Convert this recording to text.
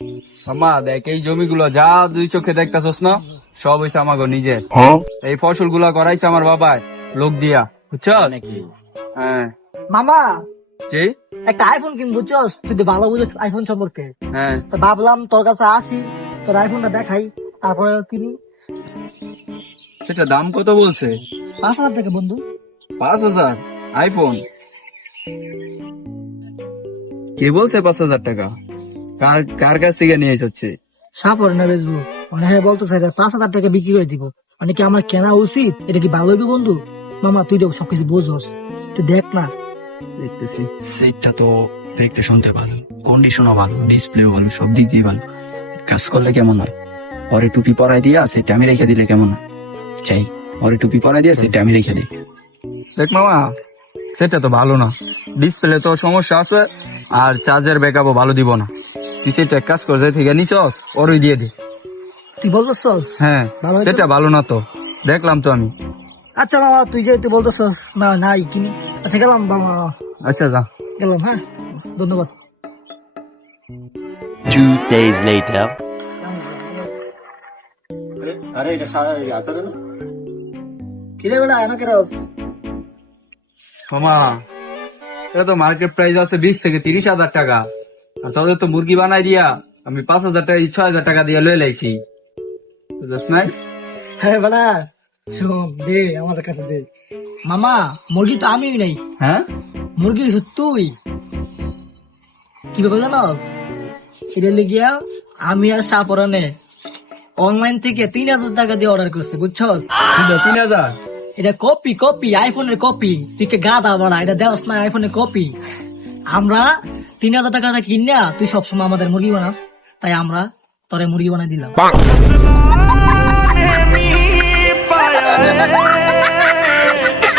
মামা দেখ, এই জমিগুলো যা দুই চোখে দেখতাছস না, সব হইছে আমাগো নিজের। এই ফসল গুলা করাইছে আমার বাবাই লোক দিয়া, বুঝছ? হ্যাঁ। মামা জি। একটা আইফোন কিনবো, বুঝছস? তুই তো ভালো বুঝছিস আইফোন সম্পর্কে। হ্যাঁ, তো ভাবলাম তোর কাছে আসি, তোর আইফোনটা দেখাই, তারপরে কিনি। সেটা দাম কত বলছে? 5,000 টাকা বন্ধু। 5,000 আইফোন? কে বলছে 5,000 টাকা? কার কার কাছ থেকে নিয়ে যাচ্ছে? সাপরে না বেচবো, মানে হ্যাঁ বলতেছে 5,000 টাকা বিক্রি করে দিব। মানে কি আমার কেনা উচিত? এটা কি ভালো হইবে বন্ধু? মামা তুই তো সবকিছু বুঝছস, তুই দেখ না। দেখতেছি। সেটটা তো দেখতে শুনতে ভালো, কন্ডিশনও ভালো, ডিসপ্লেও ভালো, সব দিক দিয়ে ভালো। কাজ করলে কেমন হয়, পরে টুপি পরাই দিয়া সেটা আমি রেখে দিলে কেমন হয়? চাই পরে টুপি পরাই দিয়া সেটা আমি রেখে দিই। দেখ মামা, সেটা তো ভালো না, ডিসপ্লে তো সমস্যা আছে, আর চার্জের ব্যাকআপও ভালো দিব না। তুই সেটা এক কাজ কর, যাই থেকে নিছস ওরই দিয়ে দে। তুই বলতেছস? হ্যাঁ, ভালো হইতো। সেটা ভালো না তো, দেখলাম তো আমি। আচ্ছা মামা, তুই যেহেতু বলতেছস না নাই কিনি, আচ্ছা গেলাম মামা, আচ্ছা যা। গেলাম। হ্যাঁ, ধন্যবাদ। 2 days later. কিরে বেটা এনা কেরস? মামা, এটা তো মার্কেট প্রাইস আছে 20 থেকে 30,000 টাকা, আর তোদের তো মুরগি বানাই দিয়া আমি 5,000 টাকা 6,000 টাকা দিয়ে লয়ে লাইছি, বুঝছ নাই? হ্যাঁ বেটা, শোন দে আমার কাছে দে। মামা মুরগি তো আমি নাই, হ্যাঁ, মুরগি হচ্ছে তুই। কি ব্যাপার জানস? এটা লিগিয়া আমি আর সাপরানে অনলাইন থেকে 3,000 টাকা দিয়ে অর্ডার করছি, বুঝছস? 3,000? এটা কপি কপি, আইফোনের কপি। তুই কে গাদা বাড়া, এটা দেওয়াস না আইফোনের কপি। আমরা 3,000 টাকা কিনা, তুই সবসময় আমাদের মুরগি বানাস, তাই আমরা তোরে মুরগি বানাই দিলাম।